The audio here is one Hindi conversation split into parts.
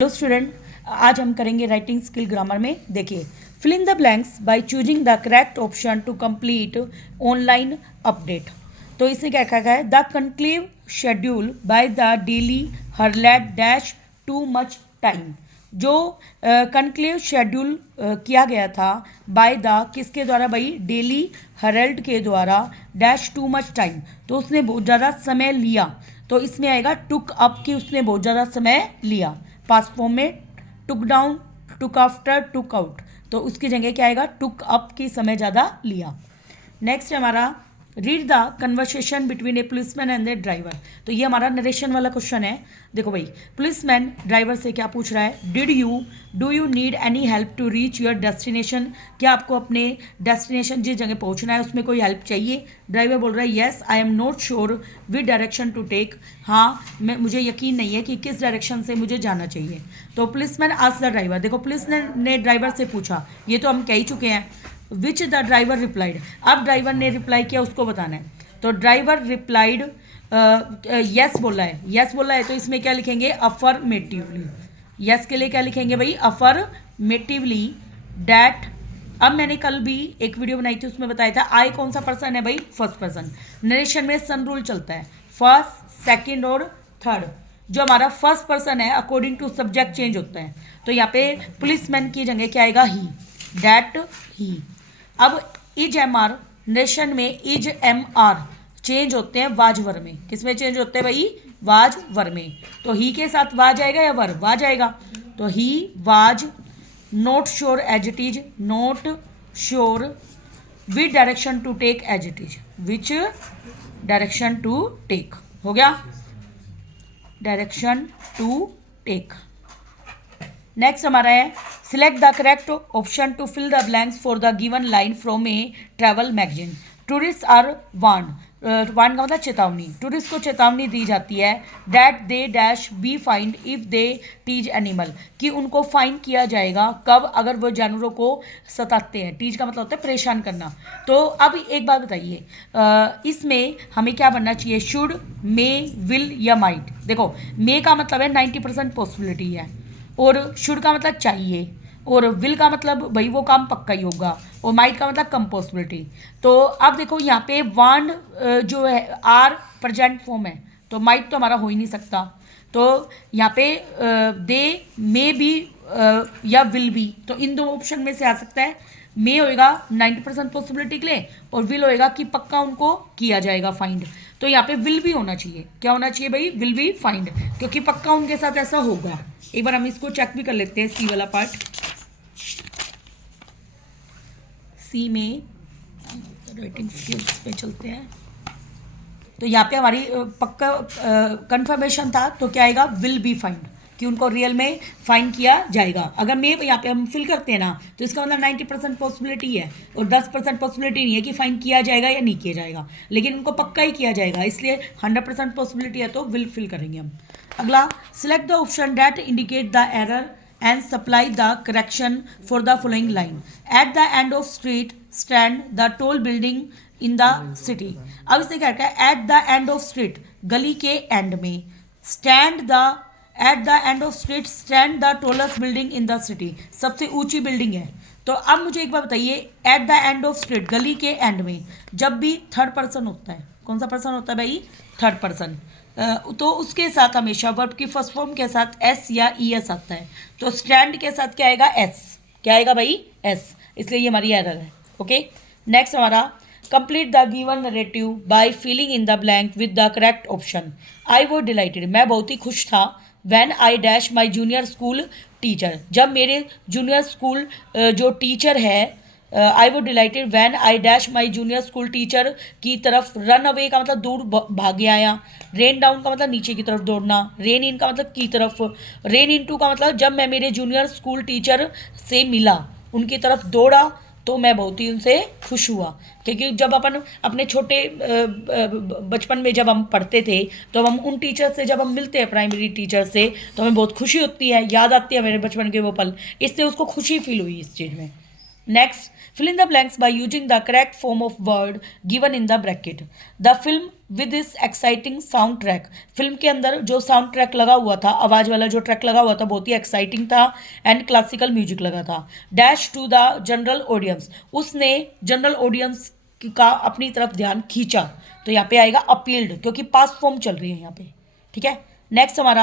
हेलो स्टूडेंट, आज हम करेंगे राइटिंग स्किल ग्रामर में। देखिए, fill in the blanks by choosing the correct option to complete online update. तो इसमें क्या कहा गया है? The conclave schedule by the daily herald dash too much time. जो कनक्लेव शेड्यूल किया गया था बाय द किसके द्वारा भाई? डेली हरल्ड के द्वारा डैश टू मच टाइम। तो उसने बहुत ज़्यादा समय लिया। तो इसमें आएगा टुक अप कि उसने बहुत ज़्यादा समय लिया। पास्ट फॉर्म में टुक डाउन, टुक आफ्टर, टुक आउट। तो उसकी जगह क्या आएगा? टुक अप की समय ज़्यादा लिया। नेक्स्ट हमारा read the conversation between A policeman and the driver. तो ये हमारा नरेशन वाला क्वेश्चन है। देखो भाई, पुलिसमैन ड्राइवर से क्या पूछ रहा है? Do you need any help to reach your destination? क्या आपको अपने डेस्टिनेशन जिस जगह पहुंचना है उसमें कोई हेल्प चाहिए? ड्राइवर बोल रहा है yes I am not sure which direction to take. हाँ, मुझे यकीन नहीं है कि किस डायरेक्शन से मुझे जाना चाहिए। तो पुलिसमैन आस्क्ड द ड्राइवर। देखो, पुलिसमैन ने ड्राइवर से पूछा, ये तो हम कह ही चुके हैं। Which the driver replied. अब ड्राइवर ने रिप्लाई किया, उसको बताना है। तो ड्राइवर रिप्लाइड यस बोला है। यस बोला है तो इसमें क्या लिखेंगे? अफर्मेटिवली। यस के लिए क्या लिखेंगे भाई? अफर्मेटिवली डैट। अब मैंने कल भी एक वीडियो बनाई थी, उसमें बताया था आई कौन सा पर्सन है भाई? First person. नरेशन में सन रूल चलता है, फर्स्ट, सेकंड और थर्ड। जो हमारा फर्स्ट पर्सन है अकॉर्डिंग टू सब्जेक्ट चेंज होता है। तो यहाँ पे पुलिसमैन की जगह क्या आएगा? ही, डैट ही। अब इज एम आर नरेशन में इज एम आर चेंज होते हैं वाजवर में। किसमें चेंज होते हैं भाई? वाजवर में। तो ही के साथ वाज आएगा या वर? वाज आएगा। तो he was not sure as it is, not sure which direction to take as it is, which direction to take. हो गया? Direction to take. नेक्स्ट हमारा है select the correct option to fill the blanks for the given line from a travel magazine. Tourist are warn. Warn का मतलब चेतावनी। टूरिस्ट को चेतावनी दी जाती है that they dash be fined if they tease animal, कि उनको फाइन किया जाएगा कब? अगर वो जानवरों को सताते हैं। टीज का मतलब होता है परेशान करना। तो अब एक बात बताइए, इसमें हमें क्या बनना चाहिए? शुड, मे, विल या माइट। देखो, मे का मतलब है 90% पॉसिबिलिटी है, और शुड का मतलब चाहिए, और विल का मतलब भाई वो काम पक्का ही होगा, और माइट का मतलब कम पॉसिबिलिटी। तो अब देखो यहाँ पे वांड जो है आर प्रेजेंट फॉर्म है, तो माइट तो हमारा हो ही नहीं सकता। तो यहाँ पे दे, मे बी या विल बी, तो इन दो ऑप्शन में से आ सकता है। मे होएगा 90% पॉसिबिलिटी के लिए, और विल होएगा कि पक्का उनको किया जाएगा फाइंड। तो यहाँ पे विल भी होना चाहिए। क्या होना चाहिए भाई? विल बी फाइंड, क्योंकि पक्का उनके साथ ऐसा होगा। एक बार हम इसको चेक भी कर लेते हैं, सी वाला पार्ट। सी में राइटिंग स्किल्स पे चलते हैं। तो यहाँ पे हमारी पक्का कंफर्मेशन था, तो क्या आएगा? विल बी फाइंड, कि उनको रियल में फाइन किया जाएगा। अगर मे यहाँ पे हम फिल करते हैं ना, तो इसका मतलब 90% पॉसिबिलिटी है, और 10% पॉसिबिलिटी नहीं है कि फाइन किया जाएगा या नहीं किया जाएगा, लेकिन उनको पक्का ही किया जाएगा, इसलिए 100% पॉसिबिलिटी है, तो विल फिल करेंगे हम। अगला, select the option that indicate the error and supply the correction for the following line. At the end of street stand the tall building in the city. अब इसने क्या रखा है? At the end of street, गली के एंड में। Stand the, at the end of street stand the tallest building in the city, सबसे ऊंची बिल्डिंग है। तो अब मुझे एक बार बताइए, at the end of street, गली के एंड में, जब भी थर्ड पर्सन होता है, कौन सा पर्सन होता है भाई? Third person. तो उसके साथ हमेशा वर्ब की फर्स्ट फॉर्म के साथ एस या ई एस आता है। तो स्टैंड के साथ क्या आएगा? एस। क्या आएगा भाई? एस। इसलिए ये हमारी एरर है। ओके, नेक्स्ट हमारा complete the given narrative by filling in the blank with the correct option. I was delighted, मैं बहुत ही खुश था। When I dash my junior school teacher, जब मेरे जूनियर स्कूल जो टीचर है, I would delighted when I dash my junior school teacher की तरफ। रन अवे का मतलब दूर भागे आया। रेन डाउन का मतलब नीचे की तरफ दौड़ना। रेन इन का मतलब की तरफ। रेन इन टू का मतलब जब मैं मेरे जूनियर स्कूल टीचर से मिला, उनकी तरफ दौड़ा, तो मैं बहुत ही उनसे खुश हुआ। क्योंकि जब अपन अपने छोटे बचपन में जब हम पढ़ते थे, तो हम उन टीचर से जब हम मिलते हैं, प्राइमरी टीचर से, तो हमें बहुत खुशी होती है, याद आती है मेरे बचपन के वो पल, इससे उसको खुशी फील हुई इस चीज़ में। Next, fill in the blanks by using the correct form of word given in the bracket. The film with this exciting soundtrack. Film के अंदर जो साउंड ट्रैक लगा हुआ था, आवाज़ वाला जो ट्रैक लगा हुआ था, बहुत ही एक्साइटिंग था एंड क्लासिकल म्यूजिक लगा था. Dash to the general audience. उसने जनरल ऑडियंस का अपनी तरफ ध्यान खींचा. तो यहाँ पे आएगा अपील्ड, क्योंकि पास्ट फॉर्म चल रही है यहाँ पे. ठीक है. नेक्स्ट हमारा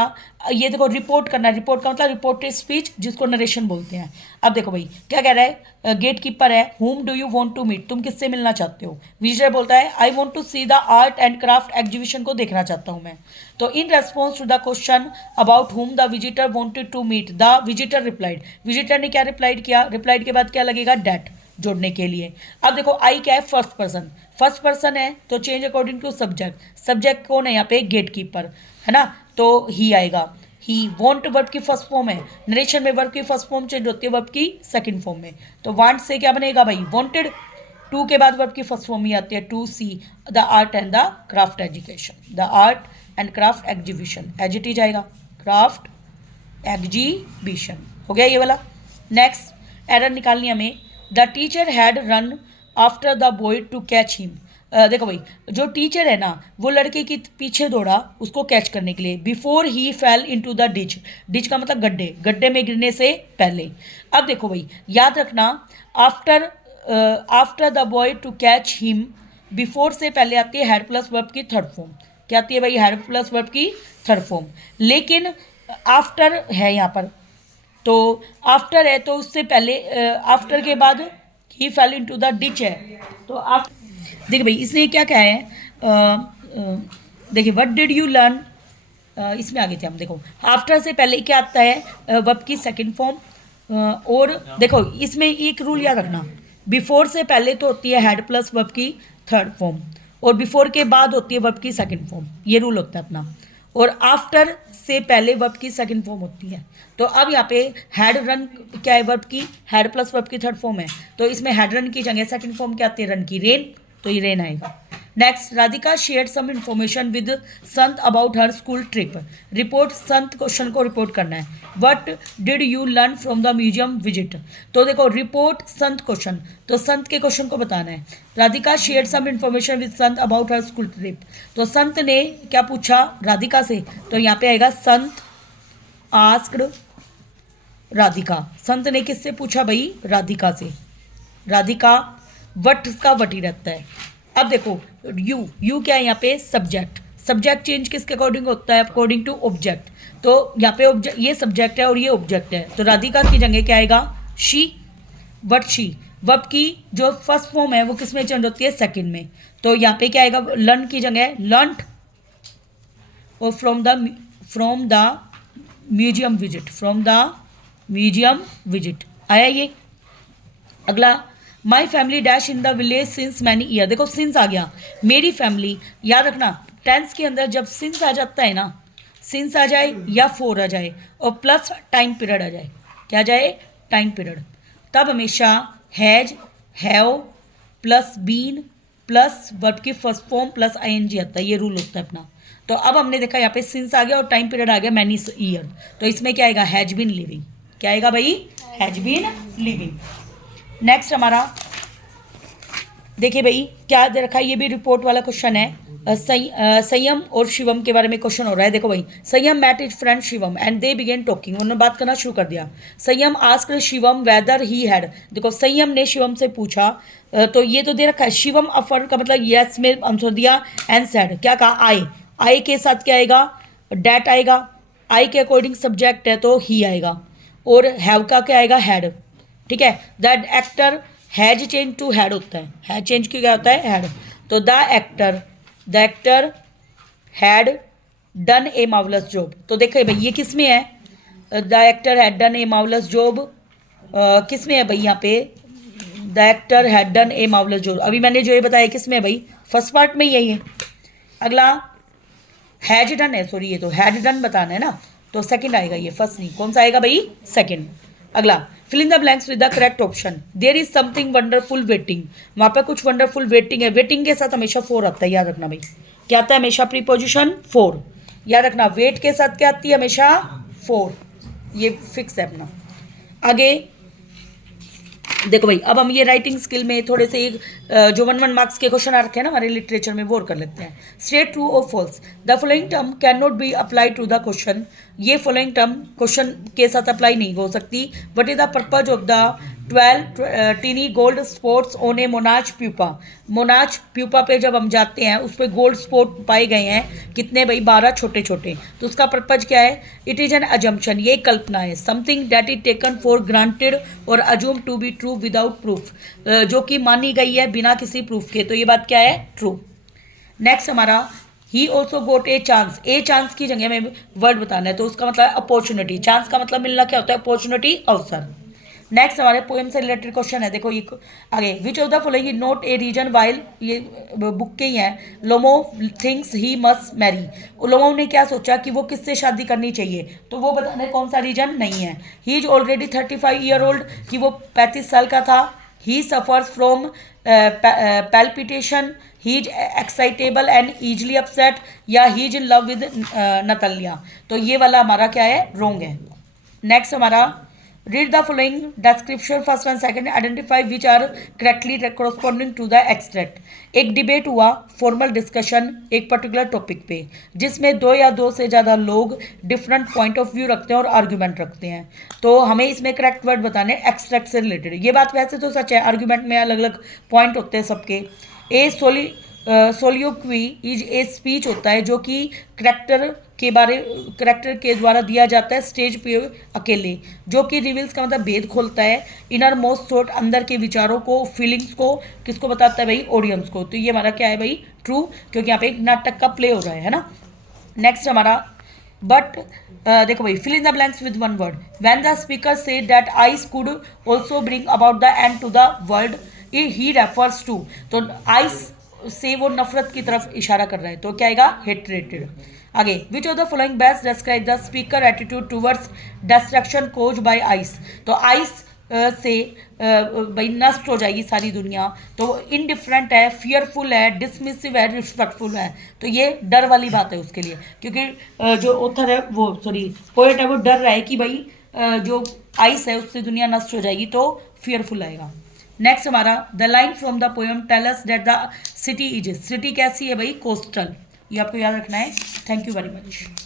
ये देखो, रिपोर्ट करना. रिपोर्ट का मतलब रिपोर्टेड स्पीच, जिसको नरेशन बोलते हैं. अब देखो भाई क्या कह रहा है. गेट कीपर है. Whom do you want to meet. तुम किससे मिलना चाहते हो. विजिटर बोलता है I want to see the art and craft exhibition को देखना चाहता हूँ मैं. तो in response to the question about whom the visitor wanted to meet, the visitor replied. Visitor ने क्या रिप्लाइड किया. रिप्लाइड के बाद क्या लगेगा, डेट, जोड़ने के लिए. अब देखो आई क्या है, फर्स्ट पर्सन. फर्स्ट पर्सन है तो change according to subject. Subject कौन है यहाँ पे, गेट कीपर है ना. तो ही आएगा. ही. वॉन्ट वर्ब की फर्स्ट फॉर्म है. नरेशन में वर्ब की फर्स्ट फॉर्म चेंज होती है वर्ब की सेकंड फॉर्म में. तो वांट से क्या बनेगा भाई, वॉन्टेड. टू के बाद वर्ब की फर्स्ट फॉर्म ही आती है, to see the art and the craft education. The art and craft exhibition. एजिटी जाएगा, क्राफ्ट एग्जीबिशन. हो गया ये वाला. नेक्स्ट एरर निकालनी हमें. The teacher had run after the boy to catch him. देखो भाई, जो टीचर है ना वो लड़के के पीछे दौड़ा उसको कैच करने के लिए. Before he fail into the ditch. Ditch का मतलब गड्ढे, गड्ढे में गिरने से पहले. अब देखो भाई याद रखना, after the boy to catch him, before से पहले आती है हैड प्लस वर्ब की थर्ड फॉर्म. क्या आती है भाई, हैड प्लस वर्ब की थर्ड फॉर्म. लेकिन आफ्टर है यहाँ पर, तो आफ्टर है तो उससे पहले, आफ्टर के बाद ही फेल इनटू द डिच है. तो आफ्टर, देखिए भाई इसने क्या कहा है, देखिए व्हाट डिड यू लर्न, इसमें आगे थे हम. देखो आफ्टर से पहले क्या आता है, वर्ब की सेकंड फॉर्म. और देखो इसमें एक रूल याद रखना, बिफोर से पहले तो होती है हैड प्लस वर्ब की थर्ड फॉर्म, और बिफोर के बाद होती है वर्ब की सेकंड फॉर्म. ये रूल होता है अपना. और आफ्टर से पहले वर्ब की सेकंड फॉर्म होती है. तो अब यहाँ पे हैड रन क्या है, वर्ब की हैड प्लस वर्ब की थर्ड फॉर्म है. तो इसमें हैड रन की जगह सेकंड फॉर्म क्या आती है, रन की, रेन. तो ये रेन आएगा. Next, Radhika share some information with Sant about her school trip. Report Sant question को रिपोर्ट करना है. What did you learn from the museum visit. तो देखो रिपोर्ट संत क्वेश्चन, तो संत के क्वेश्चन को बताना है. Radhika share some information with Sant about her school trip. तो संत ने क्या पूछा राधिका से, तो यहाँ पे आएगा संत आस्क्ड राधिका. संत ने किससे पूछा भाई, राधिका से. राधिका वट का वट ही रहता है. अब देखो यू क्या है यहाँ पे, सब्जेक्ट. सब्जेक्ट चेंज किसके अकॉर्डिंग होता है, अकॉर्डिंग टू ऑब्जेक्ट. तो यहाँ पे ऑब्जेक्ट, ये सब्जेक्ट है और ये ऑब्जेक्ट है. तो राधिका की जगह क्या आएगा, शी. What she. वर्ब की जो फर्स्ट फॉर्म है वो किस में चेंज होती है, सेकंड में. तो यहाँ पे क्या आएगा, लर्न की जगह लर्नड, और from the museum visit. From the museum visit आया ये. अगला, my family dash in the village since many year. देखो सिंस आ गया, मेरी फैमिली. याद रखना टेंस के अंदर जब सिंस आ जाता है ना, सिंस आ जाए या फोर आ जाए और प्लस टाइम पीरियड आ जाए, क्या जाए, टाइम पीरियड, तब हमेशा has, have plus been plus verb की फर्स्ट फॉर्म प्लस आईएनजी आता है. ये रूल होता है अपना. तो अब हमने देखा यहाँ पे सिंस आ गया और टाइम पीरियड आ गया मैनी ईयर. तो इसमें क्या आएगा, हैज बीन लिविंग. क्या आएगा भाई, हैज बीन लिविंग. नेक्स्ट हमारा देखिए भाई क्या दे रखा है, ये भी रिपोर्ट वाला क्वेश्चन है. संयम और शिवम के बारे में क्वेश्चन हो रहा है. देखो भाई, Sanyam met his friend Shivam and they begin talking. उन्होंने बात करना शुरू कर दिया. Sanyam asked Shivam whether he had. देखो संयम ने शिवम से पूछा, तो ये तो दे रखा है शिवम अफर का मतलब यस में आंसर दिया. एंड सैड क्या कहा, आई. आई के साथ क्या आएगा, डैट आएगा. आई के अकॉर्डिंग सब्जेक्ट है तो ही आएगा. और हैव का क्या आएगा, हैड. ठीक है. That actor has change to had होता है. हैज चेंज क्या होता है, हैड. तो the actor had done a marvellous job. तो देखिए भाई ये किस में है, the actor had done a marvellous job. किस में है भाई यहाँ पे, the actor had done a marvellous job. अभी मैंने जो ये बताया किस में है भाई, फर्स्ट पार्ट में यही है. अगला हैज डन है, सॉरी ये तो हैड डन बताना है ना, तो सेकंड आएगा ये, फर्स्ट नहीं. कौन सा आएगा भाई, सेकंड. अगला, fill in the blanks with the correct option. There is something wonderful waiting. वहाँ पे कुछ वंडरफुल वेटिंग है. वेटिंग के साथ हमेशा फोर आता है, याद रखना भाई. क्या आता है हमेशा, प्रीपोजिशन फोर. याद रखना वेट के साथ क्या आती है, हमेशा फोर. ये फिक्स है अपना. आगे देखो भाई, अब हम ये राइटिंग स्किल में थोड़े से जो 1 1 मार्क्स के क्वेश्चन आ रखे हैं ना हमारे लिटरेचर में, वो कर लेते हैं। स्टेट ट्रू और false, the following term can not be apply to the question. ये फॉलोइंग टर्म क्वेश्चन के साथ अप्लाई नहीं हो सकती। What is the purpose of the 12 tiny gold spots on a monarch pupa. Monarch pupa पे जब हम जाते हैं उस पर गोल्ड स्पॉट पाए गए हैं, कितने भाई, 12 छोटे छोटे। तो उसका पर्पज क्या है? इट इज एन अजम्पशन, ये कल्पना है। Something that is taken for granted और assume to be true without proof, जो कि मानी गई है बिना किसी प्रूफ के। तो ये बात क्या है? ट्रू। नेक्स्ट हमारा, he also got a chance. A chance की जगह में वर्ड बताना है, तो उसका मतलब है अपॉर्चुनिटी। चांस का मतलब मिलना क्या होता है? अपॉर्चुनिटी, अवसर। नेक्स्ट हमारे पोएम से रिलेटेड क्वेश्चन है, देखो ये आगे। Which of the following is not a reason while, ये बुक के ही हैं। Lomo thinks he must marry. Lomo ने क्या सोचा कि वो किससे शादी करनी चाहिए, तो वो बताने कौन सा रीजन नहीं है। He is already 35 year old, कि वो 35 साल का था। He suffers from palpitation, he is excitable and easily upset, या he is in love with Natalya. तो ये वाला हमारा क्या है? रॉन्ग है। नेक्स्ट हमारा, read the following description first and second, identify which are correctly corresponding to the extract. एक डिबेट हुआ, फॉर्मल डिस्कशन एक पर्टिकुलर टॉपिक पे, जिसमें 2 या 2 से ज़्यादा लोग डिफरेंट पॉइंट ऑफ व्यू रखते हैं और आर्ग्यूमेंट रखते हैं। तो हमें इसमें करेक्ट वर्ड बताने एक्सट्रैक्ट से रिलेटेड। ये बात वैसे तो सच है, आर्ग्यूमेंट में अलग अलग पॉइंट होते हैं सबके। ए सोलियोक्वी इज ए स्पीच होता है जो कि करेक्टर के द्वारा दिया जाता है स्टेज पे अकेले, जो कि रिवील्स का मतलब भेद खोलता है। इनर मोस्ट थॉट, अंदर के विचारों को, फीलिंग्स को किसको बताता है भाई? ऑडियंस को। तो ये हमारा क्या है भाई? ट्रू, क्योंकि यहाँ पे एक नाटक का प्ले हो रहा है ना। नेक्स्ट हमारा, बट देखो भाई, fill in the blanks with one word. When the speaker said that ice could also bring about the end to the world, he refers to. तो आइस से वो नफरत की तरफ इशारा कर रहा है, तो क्या आएगा? हेट्रेटेड। आगे, which of the following best describe the speaker attitude towards destruction cause by ice. तो आइस से भाई नष्ट हो जाएगी सारी दुनिया, तो इनडिफरेंट है, फियरफुल है, डिसमिसिव है, रिस्पेक्टफुल है। तो ये डर वाली बात है उसके लिए, क्योंकि जो ऑथर है वो, सॉरी पोएट है, वो डर रहा है कि भाई जो आइस है उससे दुनिया नष्ट हो जाएगी, तो फियरफुल आएगा। नेक्स्ट हमारा, the line from the poem tell us that the city is. City कैसी है भाई? कोस्टल। ये आपको याद रखना है। Thank you very much.